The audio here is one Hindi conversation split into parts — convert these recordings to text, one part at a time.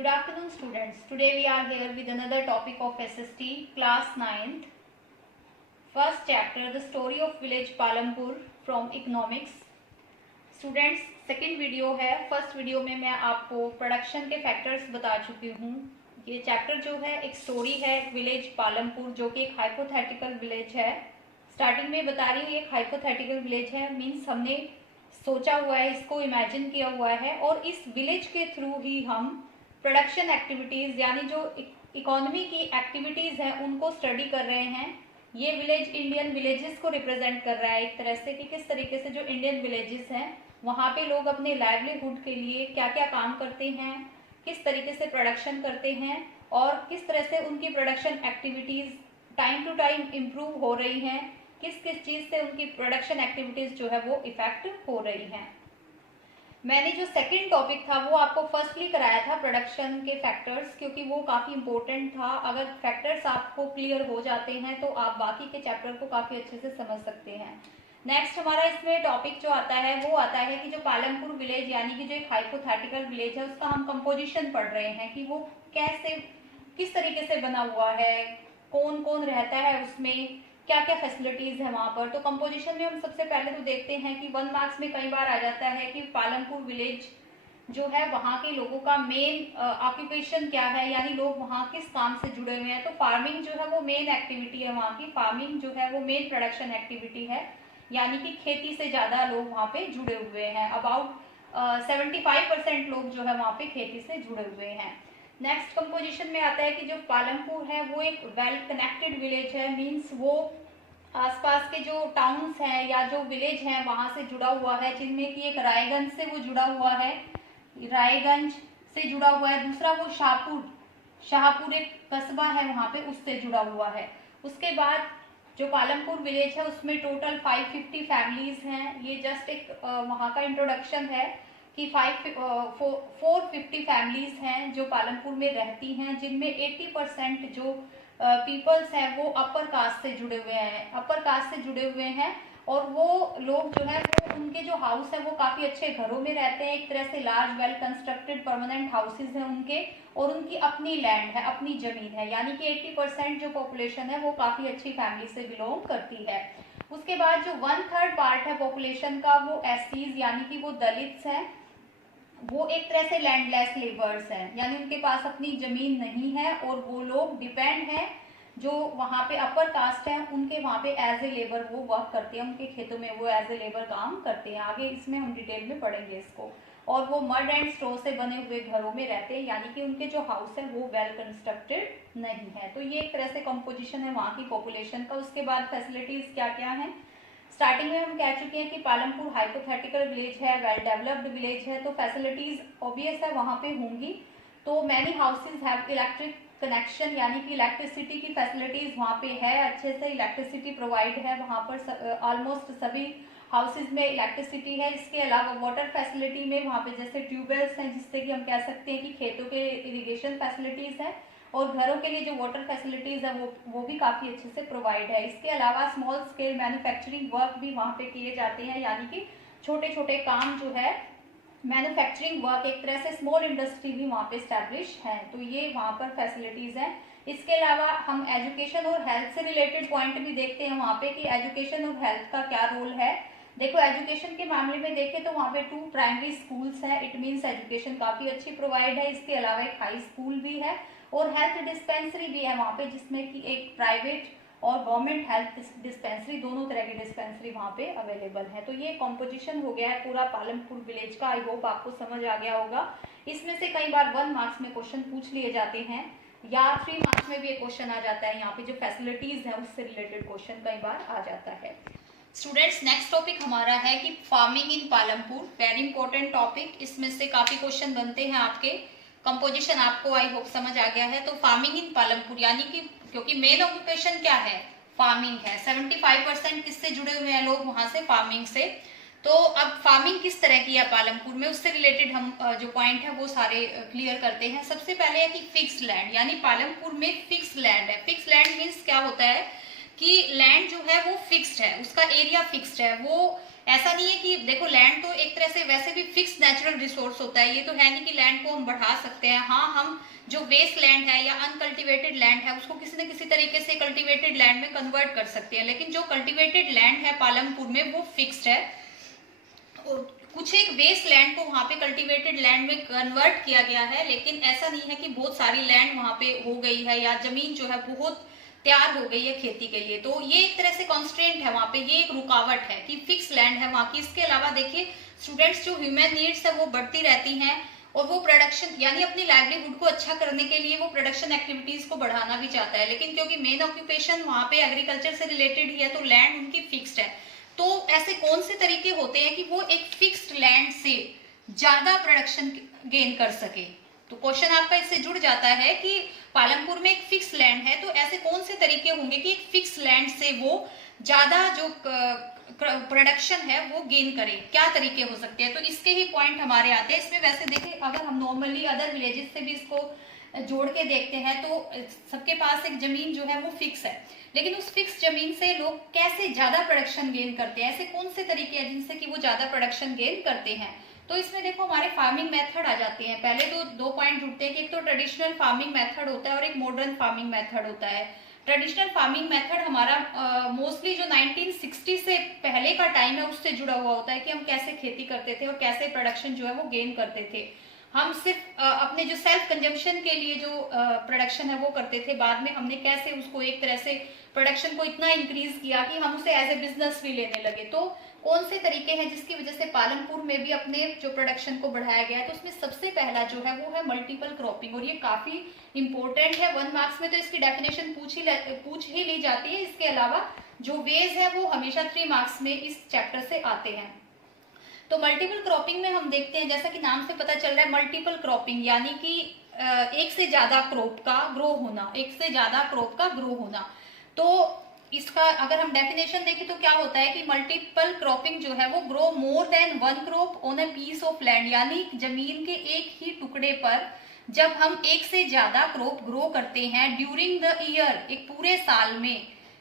Good afternoon, students. Today we are here with another topic of SST, class 9th. First chapter, the story of village Palampur from economics. Students, second video है. फर्स्ट वीडियो में मैं आपको प्रोडक्शन के फैक्टर्स बता चुकी हूँ. ये चैप्टर जो है एक स्टोरी है विलेज पालमपुर, जो कि एक हाइपोथेटिकल विलेज है. स्टार्टिंग में बता रही हूँ एक हाइपोथेटिकल विलेज है, मीन्स हमने सोचा हुआ है, इसको इमेजिन किया हुआ है, और इस विलेज के थ्रू ही हम प्रोडक्शन एक्टिविटीज यानी जो इकोनॉमी की एक्टिविटीज हैं उनको स्टडी कर रहे हैं. ये विलेज इंडियन विलेजेस को रिप्रेजेंट कर रहा है एक तरह से, कि किस तरीके से जो इंडियन विलेजेस हैं वहाँ पे लोग अपने लाइवलीहुड के लिए क्या क्या काम करते हैं, किस तरीके से प्रोडक्शन करते हैं, और किस तरह से उनकी production activities time to time improve हो रही हैं, किस किस चीज़ से उनकी प्रोडक्शन एक्टिविटीज जो है वो इफेक्ट हो रही हैं. मैंने जो सेकंड टॉपिक था वो आपको फर्स्टली कराया था प्रोडक्शन के फैक्टर्स, क्योंकि वो काफ़ी इंपॉर्टेंट था. अगर फैक्टर्स आपको क्लियर हो जाते हैं तो आप बाकी के चैप्टर को काफ़ी अच्छे से समझ सकते हैं. नेक्स्ट हमारा इसमें टॉपिक जो आता है वो आता है कि जो पालमपुर विलेज यानी कि जो एक हाइपोथेटिकल विलेज है उसका हम कंपोजिशन पढ़ रहे हैं कि वो कैसे किस तरीके से बना हुआ है, कौन कौन रहता है उसमें, क्या क्या फैसिलिटीज है वहां पर. तो कंपोजिशन में हम सबसे पहले तो देखते हैं कि 1 मार्क्स में कई बार आ जाता है कि पालमपुर विलेज जो है वहाँ के लोगों का मेन ऑक्यूपेशन क्या है, यानी लोग वहाँ किस काम से जुड़े हुए हैं. तो फार्मिंग जो है वो मेन एक्टिविटी है वहाँ की. फार्मिंग जो है वो मेन प्रोडक्शन एक्टिविटी है, यानी कि खेती से ज्यादा लोग वहाँ पे जुड़े हुए हैं. अबाउट 75% लोग जो है वहाँ पे खेती से जुड़े हुए हैं. नेक्स्ट कंपोजिशन में आता है कि जो पालमपुर है वो एक वेल कनेक्टेड विलेज है, मीन्स वो आसपास के जो टाउन्स हैं या जो विलेज हैं वहां से जुड़ा हुआ है, जिनमें कि एक रायगंज से वो जुड़ा हुआ है, रायगंज से जुड़ा हुआ है. दूसरा वो शाहपुर एक कस्बा है वहां पे, उससे जुड़ा हुआ है. उसके बाद जो पालमपुर विलेज है उसमें टोटल 550 फैमिलीज हैं. ये जस्ट एक वहाँ का इंट्रोडक्शन है कि 450 फैमिलीज हैं जो पालमपुर में रहती हैं, जिनमें 80% जो पीपल्स हैं वो अपर कास्ट से जुड़े हुए हैं. और वो लोग जो है वो उनके जो हाउस है वो काफी अच्छे घरों में रहते हैं, एक तरह से large well constructed permanent houses हैं उनके, और उनकी अपनी लैंड है, अपनी जमीन है. यानी कि 80% जो पॉपुलेशन है वो काफी अच्छी फैमिली से बिलोंग करती है. उसके बाद जो 1/3 पार्ट है पॉपुलेशन का वो एससीज यानी कि वो दलित्स हैं. वो एक तरह से लैंडलेस लेबर्स हैं, यानी उनके पास अपनी जमीन नहीं है, और वो लोग डिपेंड हैं जो वहाँ पे अपर कास्ट है उनके वहाँ पे एज ए लेबर वो वर्क करते हैं, उनके खेतों में वो एज ए लेबर काम करते हैं. आगे इसमें हम डिटेल में पढ़ेंगे इसको. और वो मड एंड स्टो से बने हुए घरों में रहते हैं, यानी कि उनके जो हाउस है वो वेल कंस्ट्रक्टेड नहीं है. तो ये एक तरह से कंपोजिशन है वहाँ की पॉपुलेशन का. उसके बाद फैसिलिटीज क्या क्या है. स्टार्टिंग में हम कह चुके हैं कि पालमपुर हाइपोथेटिकल विलेज है, वेल डेवलप्ड विलेज है, तो फैसिलिटीज ऑब्वियस है वहाँ पे होंगी. तो many houses have electric connection, यानी कि इलेक्ट्रिसिटी की फैसिलिटीज वहाँ पे है, अच्छे से इलेक्ट्रिसिटी प्रोवाइड है वहाँ पर. ऑलमोस्ट सभी हाउसेज में इलेक्ट्रिसिटी है. इसके अलावा वाटर फैसिलिटी में वहाँ पे जैसे ट्यूबवेल्स हैं, जिससे कि हम कह सकते हैं कि खेतों के इरिगेशन फैसिलिटीज है, और घरों के लिए जो वाटर फैसिलिटीज है वो भी काफी अच्छे से प्रोवाइड है. इसके अलावा स्मॉल स्केल मैन्युफैक्चरिंग वर्क भी वहाँ पे किए जाते हैं, यानी कि छोटे छोटे काम जो है मैन्युफैक्चरिंग वर्क, एक तरह से स्मॉल इंडस्ट्री भी वहाँ पे स्टैब्लिश है. तो ये वहाँ पर फैसिलिटीज हैं. इसके अलावा हम एजुकेशन और हेल्थ से रिलेटेड पॉइंट भी देखते हैं वहाँ पे कि एजुकेशन और हेल्थ का क्या रोल है. देखो एजुकेशन के मामले में देखें तो वहाँ पे 2 प्राइमरी स्कूल्स हैं, इट मीन्स एजुकेशन काफी अच्छी प्रोवाइड है. इसके अलावा एक हाई स्कूल भी है, और हेल्थ डिस्पेंसरी भी है वहाँ पे, जिसमें कि एक प्राइवेट और गवर्नमेंट हेल्थ डिस्पेंसरी, दोनों तरह की डिस्पेंसरी वहाँ पे अवेलेबल है. तो ये कॉम्पोजिशन हो गया है पूरा पालमपुर विलेज का. आई होप आपको समझ आ गया होगा. इसमें से कई बार 1 मार्क्स में क्वेश्चन पूछ लिए जाते हैं, या 3 मार्क्स में भी एक क्वेश्चन आ जाता है. यहाँ पे जो फैसिलिटीज है उससे रिलेटेड क्वेश्चन कई बार आ जाता है. स्टूडेंट्स, नेक्स्ट टॉपिक हमारा है कि farming in Palampur. Very important topic. इसमें से काफी क्वेश्चन बनते हैं आपके. कंपोजिशन आपको आई होप समझ आ गया है. तो फार्मिंग इन पालमपुर यानी कि क्योंकि मेन ऑक्यूपेशन क्या है, फार्मिंग है. 75% किससे जुड़े हुए हैं लोग वहां से, फार्मिंग से. तो अब फार्मिंग किस तरह की है पालमपुर में, उससे रिलेटेड हम जो पॉइंट है वो सारे क्लियर करते हैं. सबसे पहले है कि फिक्स लैंड, यानी पालमपुर में फिक्स लैंड है. फिक्स लैंड मीन्स क्या होता है कि लैंड जो है वो फिक्स्ड है, उसका एरिया फिक्स्ड है. वो ऐसा नहीं है कि देखो लैंड तो एक तरह से वैसे भी फिक्स नेचुरल रिसोर्स होता है, ये तो है नहीं कि लैंड को हम बढ़ा सकते हैं। हाँ, हम जो वेस्ट लैंड है या अनकल्टिवेटेड लैंड है उसको किसी न किसी तरीके से कल्टिवेटेड लैंड में कन्वर्ट कर सकते हैं, लेकिन जो कल्टिवेटेड लैंड है पालमपुर में वो फिक्स्ड है। और कुछ एक वेस्ट लैंड को वहां पे कल्टिवेटेड लैंड में कन्वर्ट किया गया है, लेकिन ऐसा नहीं है कि बहुत सारी लैंड वहां पे हो गई है या जमीन जो है बहुत तैयार हो गई है खेती के लिए। तो ये एक तरह से कॉन्स्ट्रेंट है वहां पे, ये एक रुकावट है कि फिक्स लैंड है वहां की। इसके अलावा देखिए स्टूडेंट्स, जो ह्यूमन नीड्स है वो बढ़ती रहती हैं और वो प्रोडक्शन यानी अपनी लाइवलीहुड को अच्छा करने के लिए वो प्रोडक्शन एक्टिविटीज को बढ़ाना भी चाहता है, लेकिन क्योंकि मेन ऑक्यूपेशन वहां पे एग्रीकल्चर से रिलेटेड ही है तो लैंड उनकी फिक्स्ड है। तो ऐसे कौन से तरीके होते हैं कि वो एक फिक्स्ड लैंड से ज्यादा प्रोडक्शन गेन कर सके? तो क्वेश्चन आपका इससे जुड़ जाता है कि पालमपुर में एक फिक्स लैंड है, तो ऐसे कौन से तरीके होंगे कि एक फिक्स लैंड से वो ज्यादा जो प्रोडक्शन है वो गेन करे, क्या तरीके हो सकते हैं? तो इसके ही पॉइंट हमारे आते हैं इसमें। वैसे देखें, अगर हम नॉर्मली अदर विलेजेस से भी इसको जोड़ के देखते हैं तो सबके पास एक जमीन जो है वो फिक्स है, लेकिन उस फिक्स जमीन से लोग कैसे ज्यादा प्रोडक्शन गेन करते हैं? ऐसे कौन से तरीके हैं जिनसे कि वो ज्यादा प्रोडक्शन गेन करते हैं? तो इसमें देखो हमारे फार्मिंग मेथड आ जाते हैं। पहले तो दो पॉइंट जुड़ते हैं कि एक तो ट्रेडिशनल फार्मिंग मेथड होता है और एक मॉडर्न फार्मिंग मेथड होता है। ट्रेडिशनल फार्मिंग मेथड हमारा मोस्टली जो 1960 से पहले का टाइम है उससे जुड़ा हुआ होता है कि हम कैसे खेती करते थे और कैसे प्रोडक्शन जो है वो गेन करते थे। हम सिर्फ अपने जो सेल्फ कंजम्पशन के लिए जो प्रोडक्शन है वो करते थे, बाद में हमने कैसे उसको एक तरह से प्रोडक्शन को इतना इंक्रीज किया कि हम उसे एज ए बिजनेस भी लेने लगे। तो कौन से तरीके हैं जिसकी वजह से पालमपुर में भी अपने जो प्रोडक्शन को बढ़ाया गया है? तो उसमें सबसे पहला जो है वो है मल्टीपल क्रॉपिंग, और ये काफी इंपॉर्टेंट है। 1 मार्क्स में तो इसकी डेफिनेशन पूछ ही ली जाती है। इसके अलावा जो वेज है वो हमेशा 3 मार्क्स में इस चैप्टर से आते हैं। तो मल्टीपल क्रॉपिंग में हम देखते हैं, जैसा कि नाम से पता चल रहा है, मल्टीपल क्रॉपिंग यानी कि एक से ज्यादा क्रॉप का ग्रो होना, एक से ज्यादा क्रॉप का ग्रो होना। तो इसका अगर हम डेफिनेशन देखें तो क्या होता है कि मल्टीपल क्रॉपिंग जो है वो grow more than 1 crop on a piece of land, यानी जमीन के एक ही टुकड़े पर जब हम एक से ज्यादा क्रॉप ग्रो करते हैं ड्यूरिंग द ईयर, एक पूरे साल में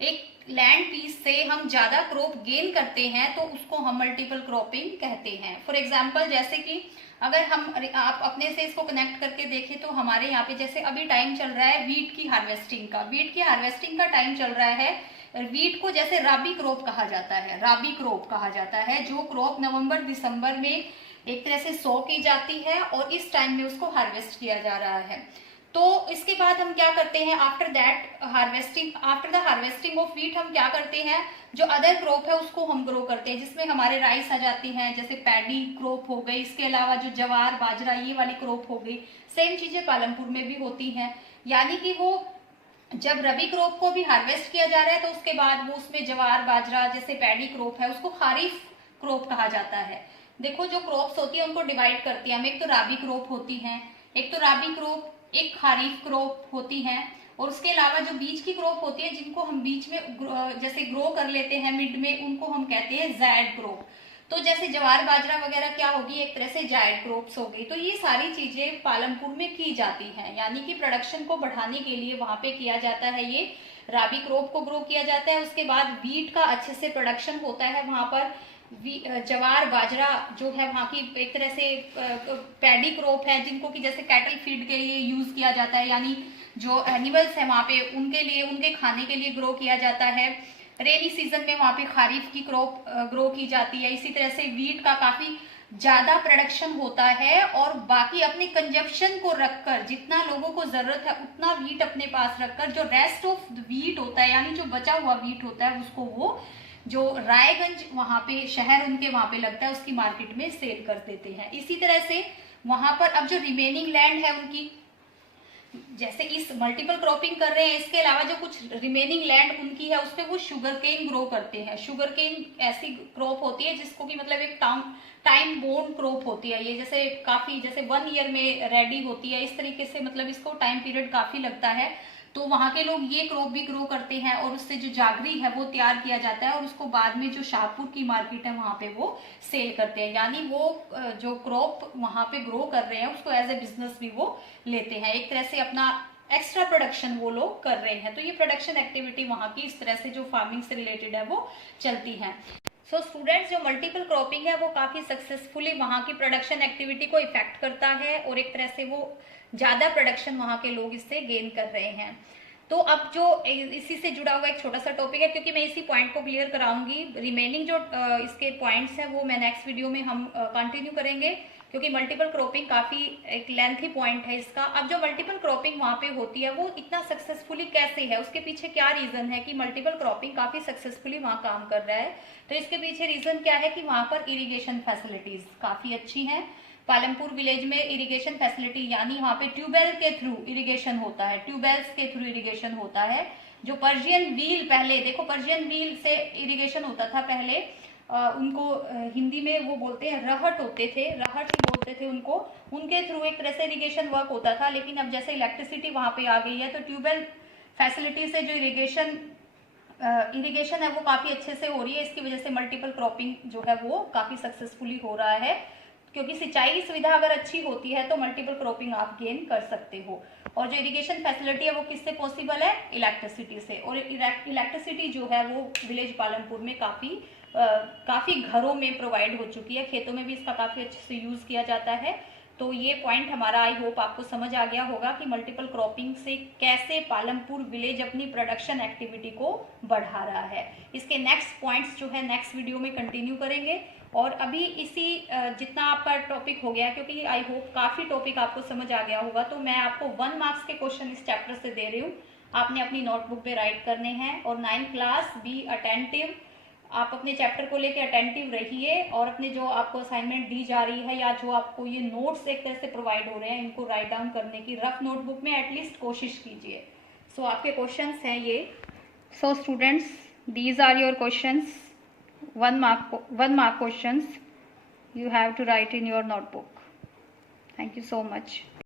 एक लैंड पीस से हम ज्यादा क्रॉप गेन करते हैं तो उसको हम मल्टीपल क्रॉपिंग कहते हैं। फॉर एग्जाम्पल, जैसे कि अगर हम आप अपने से इसको कनेक्ट करके देखें तो हमारे यहाँ पे जैसे अभी टाइम चल रहा है वीट की हार्वेस्टिंग का, वीट की हार्वेस्टिंग का टाइम चल रहा है। वीट को जैसे राबी क्रॉप कहा जाता है, राबी क्रॉप कहा जाता है, जो क्रॉप नवंबर दिसंबर में एक तरह से सो की जाती है और इस टाइम में उसको हार्वेस्ट किया जा रहा है। तो इसके बाद हम क्या करते हैं, after the harvesting of wheat हम क्या करते हैं, जो अदर क्रॉप है उसको हम ग्रो करते हैं, जिसमें हमारे राइस आ जाती हैं, जैसे पैडी क्रॉप हो गई। इसके अलावा जो जवार बाजरा ये वाली क्रॉप हो गई। सेम चीजें पालमपुर में भी होती हैं, यानी कि वो जब रबी क्रॉप को भी हार्वेस्ट किया जा रहा है तो उसके बाद वो उसमें जवार बाजरा जैसे पैडी क्रॉप है उसको खारिफ क्रॉप कहा जाता है। देखो जो क्रॉप्स होती है उनको डिवाइड करती है हम, एक तो राबी क्रॉप होती है, एक तो राबी क्रॉप, एक खारिफ क्रॉप होती है, और उसके अलावा जो बीच की क्रॉप होती है जिनको हम बीच में जैसे ग्रो कर लेते हैं मिड में, उनको हम कहते हैं जायड क्रॉप। तो जैसे जवार बाजरा वगैरह क्या होगी, एक तरह से जायड क्रॉप्स हो गई। तो ये सारी चीजें पालमपुर में की जाती हैं, यानी कि प्रोडक्शन को बढ़ाने के लिए वहां पे किया जाता है। ये राबी क्रॉप को ग्रो किया जाता है, उसके बाद वीट का अच्छे से प्रोडक्शन होता है वहां पर। जवार बाजरा जो है वहाँ की एक तरह से पैडी क्रॉप है, जिनको कि जैसे कैटल फीड के लिए यूज किया जाता है, यानी जो एनिमल्स है वहाँ पे उनके लिए, उनके खाने के लिए ग्रो किया जाता है। रेनी सीजन में वहाँ पे खारिफ की क्रॉप ग्रो की जाती है। इसी तरह से वीट का काफी ज्यादा प्रोडक्शन होता है, और बाकी अपने कंजप्शन को रखकर, जितना लोगों को जरूरत है उतना वीट अपने पास रखकर, जो रेस्ट ऑफ वीट होता है यानी जो बचा हुआ वीट होता है उसको वो जो रायगंज वहां पे शहर उनके वहां पे लगता है उसकी मार्केट में सेल कर देते हैं। इसी तरह से वहां पर अब जो रिमेनिंग लैंड है उनकी, जैसे इस मल्टीपल क्रॉपिंग कर रहे हैं, इसके अलावा जो कुछ रिमेनिंग लैंड उनकी है उसपे वो शुगर केन ग्रो करते हैं। शुगर केन ऐसी क्रॉप होती है जिसको कि मतलब एक टाइम बोर्न क्रॉप होती है। ये जैसे काफी जैसे 1 ईयर में रेडी होती है, इस तरीके से मतलब इसको टाइम पीरियड काफी लगता है। तो वहां के लोग ये क्रॉप भी ग्रो करते हैं और उससे जो जागरी है वो तैयार किया जाता है और उसको बाद में जो शाहपुर की मार्केट है वहां पे वो सेल करते हैं। यानी वो जो क्रॉप वहां पे ग्रो कर रहे हैं उसको एज ए बिजनेस भी वो लेते हैं, एक तरह से अपना एक्स्ट्रा प्रोडक्शन वो लोग कर रहे हैं। तो ये प्रोडक्शन एक्टिविटी वहां की इस तरह से जो फार्मिंग से रिलेटेड है वो चलती है। सो स्टूडेंट्स, जो मल्टीपल क्रॉपिंग है वो काफी सक्सेसफुली वहाँ की प्रोडक्शन एक्टिविटी को इफेक्ट करता है और एक तरह से वो ज्यादा प्रोडक्शन वहाँ के लोग इससे गेन कर रहे हैं। तो अब जो इसी से जुड़ा हुआ एक छोटा सा टॉपिक है, क्योंकि मैं इसी पॉइंट को क्लियर कराऊंगी, रिमेनिंग जो इसके पॉइंट्स हैं वो मैं नेक्स्ट वीडियो में हम कंटिन्यू करेंगे, क्योंकि मल्टीपल क्रॉपिंग काफी एक लेंथी पॉइंट है इसका। अब जो मल्टीपल क्रॉपिंग वहाँ पे होती है वो इतना सक्सेसफुली कैसे है, उसके पीछे क्या रीजन है कि मल्टीपल क्रॉपिंग काफी सक्सेसफुली वहाँ काम कर रहा है। तो इसके पीछे रीजन क्या है कि वहाँ पर इरिगेशन फैसिलिटीज काफी अच्छी हैं। पालमपुर विलेज में इरिगेशन फैसिलिटी, यानी वहाँ पे ट्यूबवेल के थ्रू इरिगेशन होता है, ट्यूबवेल्स के थ्रू इरिगेशन होता है। जो पर्शियन व्हील, पहले देखो पर्शियन व्हील से इरिगेशन होता था पहले, उनको हिंदी में वो बोलते हैं रहट होते थे, रहट ही बोलते थे उनको, उनके थ्रू एक तरह से इरिगेशन वर्क होता था। लेकिन अब जैसे इलेक्ट्रिसिटी वहाँ पे आ गई है तो ट्यूबवेल फैसिलिटी से जो इरिगेशन है वो काफी अच्छे से हो रही है। इसकी वजह से मल्टीपल क्रॉपिंग जो है वो काफी सक्सेसफुली हो रहा है, क्योंकि सिंचाई की सुविधा अगर अच्छी होती है तो मल्टीपल क्रॉपिंग आप गेन कर सकते हो। और जो इरिगेशन फैसिलिटी है वो किससे पॉसिबल है, इलेक्ट्रिसिटी से। और इलेक्ट्रिसिटी जो है वो विलेज पालमपुर में काफी घरों में प्रोवाइड हो चुकी है, खेतों में भी इसका काफी अच्छे से यूज किया जाता है। तो ये पॉइंट हमारा आई होप आपको समझ आ गया होगा कि मल्टीपल क्रॉपिंग से कैसे पालमपुर विलेज अपनी प्रोडक्शन एक्टिविटी को बढ़ा रहा है। इसके नेक्स्ट पॉइंट्स जो है नेक्स्ट वीडियो में कंटिन्यू करेंगे। और अभी इसी जितना आपका टॉपिक हो गया, क्योंकि आई होप काफी टॉपिक आपको समझ आ गया होगा, तो मैं आपको 1 मार्क्स के क्वेश्चन इस चैप्टर से दे रही हूँ। आपने अपनी नोटबुक पे राइट करने हैं। और 9th क्लास बी अटेंटिव, आप अपने चैप्टर को लेके अटेंटिव रहिए और अपने जो आपको असाइनमेंट दी जा रही है या जो आपको ये नोट्स एक तरह से प्रोवाइड हो रहे हैं इनको राइट डाउन करने की रफ नोटबुक में एटलीस्ट कोशिश कीजिए। सो आपके क्वेश्चंस हैं ये। So students, these are your questions, 1 mark questions you have to write in your notebook. Thank you so much.